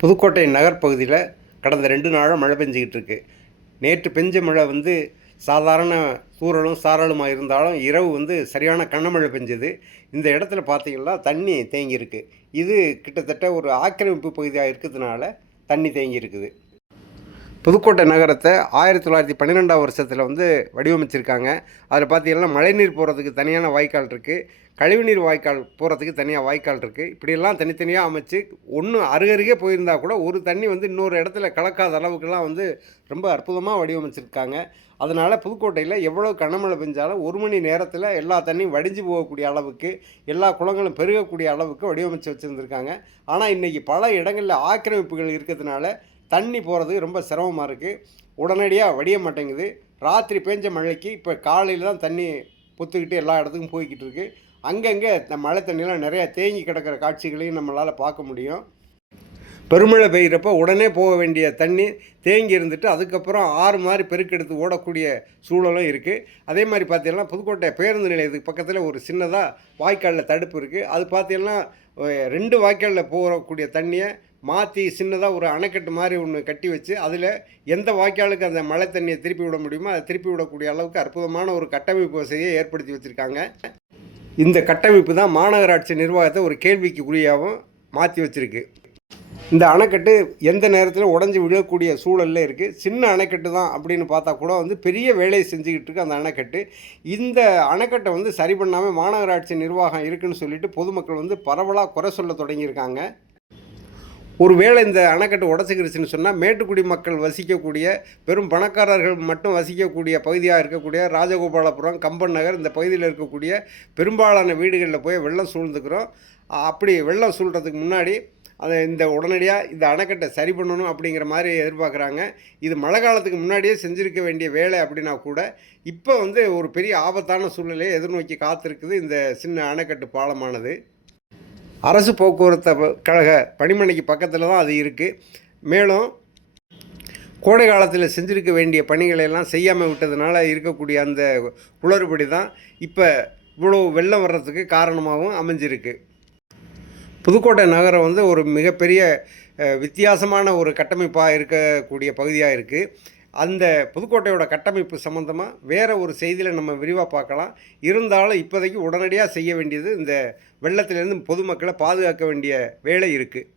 புதுக்கோட்டை நகர்ப்பகுதியில் கடந்த ரெண்டு நாளாக மழை பெஞ்சிக்கிட்டு இருக்கு. நேற்று பெஞ்ச மழை வந்து சாதாரண சூறலும் சாரலுமாக இருந்தாலும் இரவு வந்து சரியான கனமழை பெஞ்சது. இந்த இடத்துல பார்த்தீங்கன்னா தண்ணி தேங்கியிருக்கு. இது கிட்டத்தட்ட ஒரு ஆக்கிரமிப்பு பகுதியாக இருக்கிறதுனால தண்ணி தேங்கியிருக்குது. புதுக்கோட்டை நகரத்தை ஆயிரத்தி தொள்ளாயிரத்தி பன்னிரெண்டாம் வருஷத்தில் வந்து வடிவமைச்சிருக்காங்க. அதில் பார்த்தீங்கன்னா மழைநீர் போகிறதுக்கு தனியான வாய்க்கால் இருக்குது கழிவுநீர் வாய்க்கால் போகிறதுக்கு தனியாக வாய்க்கால் இருக்குது இப்படியெல்லாம் தனித்தனியாக அமைச்சு ஒன்று அருகருகே போயிருந்தால் கூட ஒரு தண்ணி வந்து இன்னொரு இடத்துல கலக்காத அளவுக்குலாம் வந்து ரொம்ப அற்புதமாக வடிவமைச்சிருக்காங்க. அதனால் புதுக்கோட்டையில் எவ்வளோ கனமழை பெஞ்சாலும் ஒரு மணி நேரத்தில் எல்லா தண்ணியும் வடிஞ்சு போகக்கூடிய அளவுக்கு எல்லா குளங்களும் பெருகக்கூடிய அளவுக்கு வடிவமைச்சு வச்சுருந்துருக்காங்க. ஆனால் இன்றைக்கி பல இடங்களில் ஆக்கிரமிப்புகள் இருக்கிறதுனால தண்ணி போகிறதுக்கு ரொம்ப சிரமமாக இருக்குது உடனடியாக வடிய மாட்டேங்குது. ராத்திரி பேஞ்ச மழைக்கு இப்போ காலையில் தான் தண்ணி பொத்துக்கிட்டு எல்லா இடத்துக்கும் போய்கிட்டு இருக்கு. அங்கங்கே இந்த மழை தண்ணியெலாம் நிறையா தேங்கி கிடக்கிற காட்சிகளையும் நம்மளால் பார்க்க முடியும். பெருமழை பெய்கிறப்ப உடனே போக வேண்டிய தண்ணி தேங்கி இருந்துட்டு அதுக்கப்புறம் ஆறு மாதிரி பெருக்கெடுத்து ஓடக்கூடிய சூழலும் இருக்குது அதே மாதிரி பார்த்தீங்கன்னா புதுக்கோட்டை பேருந்து நிலையத்துக்கு பக்கத்தில் ஒரு சின்னதாக வாய்க்காலில் தடுப்பு இருக்குது அது பார்த்தீங்கன்னா ரெண்டு வாய்க்காலில் போகக்கூடிய தண்ணியை மாற்றி சின்னதாக ஒரு அணைக்கட்டு மாதிரி ஒன்று கட்டி வச்சு அதில் எந்த வாய்க்காலுக்கு அந்த மழை தண்ணியை திருப்பி விட முடியுமோ அதை திருப்பி விடக்கூடிய அளவுக்கு அற்புதமான ஒரு கட்டமைப்பு வசதியை ஏற்படுத்தி வச்சுருக்காங்க. இந்த கட்டமைப்பு தான் மாநகராட்சி நிர்வாகத்தை ஒரு கேள்விக்கு குறியாகவும் மாற்றி வச்சுருக்கு. இந்த அணைக்கட்டு எந்த நேரத்தில் உடஞ்சி விழக்கூடிய சூழலில் இருக்குது சின்ன அணைக்கட்டு தான் அப்படின்னு பார்த்தா கூட வந்து பெரிய வேலையை செஞ்சுக்கிட்டு இருக்கு அந்த அணைக்கட்டு. இந்த அணைக்கட்டை வந்து சரி பண்ணாமல் மாநகராட்சி நிர்வாகம் இருக்குதுன்னு சொல்லிட்டு பொதுமக்கள் வந்து பரவலாக குறை சொல்ல தொடங்கியிருக்காங்க. ஒருவேளை இந்த அணைக்கட்டு உடச்சிக்கிருச்சுன்னு சொன்னால் மேட்டுக்குடி மக்கள் வசிக்கக்கூடிய பெரும் பணக்காரர்கள் மட்டும் வசிக்கக்கூடிய பகுதியாக இருக்கக்கூடிய ராஜகோபாலபுரம் கம்பன் நகர் இந்த பகுதியில் இருக்கக்கூடிய பெரும்பாலான வீடுகளில் போய் வெள்ளம் சூழ்ந்துக்கிறோம். அப்படி வெள்ளம் சூழ்கிறதுக்கு முன்னாடி அதை இந்த உடனடியாக இந்த அணைக்கட்டை சரி பண்ணணும் அப்படிங்கிற மாதிரி எதிர்பார்க்குறாங்க. இது மழை காலத்துக்கு முன்னாடியே செஞ்சுருக்க வேண்டிய வேலை அப்படின்னா கூட இப்போ வந்து ஒரு பெரிய ஆபத்தான சூழ்நிலையை எதிர்நோக்கி காத்திருக்குது இந்த சின்ன அணைக்கட்டு பாலமானது. அரசு போக்குவரத்து கழக பணிமனைக்கு பக்கத்தில் தான் அது இருக்குது மேலும் கோடை காலத்தில் செஞ்சுருக்க வேண்டிய பணிகளை எல்லாம் செய்யாமல் விட்டதுனால இருக்கக்கூடிய அந்த குளறுபடி தான் இப்போ இவ்வளோ வெள்ளம் வர்றதுக்கு காரணமாகவும் அமைஞ்சிருக்கு. புதுக்கோட்டை நகரம் வந்து ஒரு மிகப்பெரிய வித்தியாசமான ஒரு கட்டமைப்பாக இருக்கக்கூடிய பகுதியாக இருக்குது அந்த புதுக்கோட்டையோட கட்டமைப்பு சம்மந்தமாக வேறு ஒரு செய்தியில் நம்ம விரிவாக பார்க்கலாம். இருந்தாலும் இப்போதைக்கு உடனடியாக செய்ய வேண்டியது இந்த வெள்ளத்திலேருந்து பொதுமக்களை பாதுகாக்க வேண்டிய வேலை இருக்குது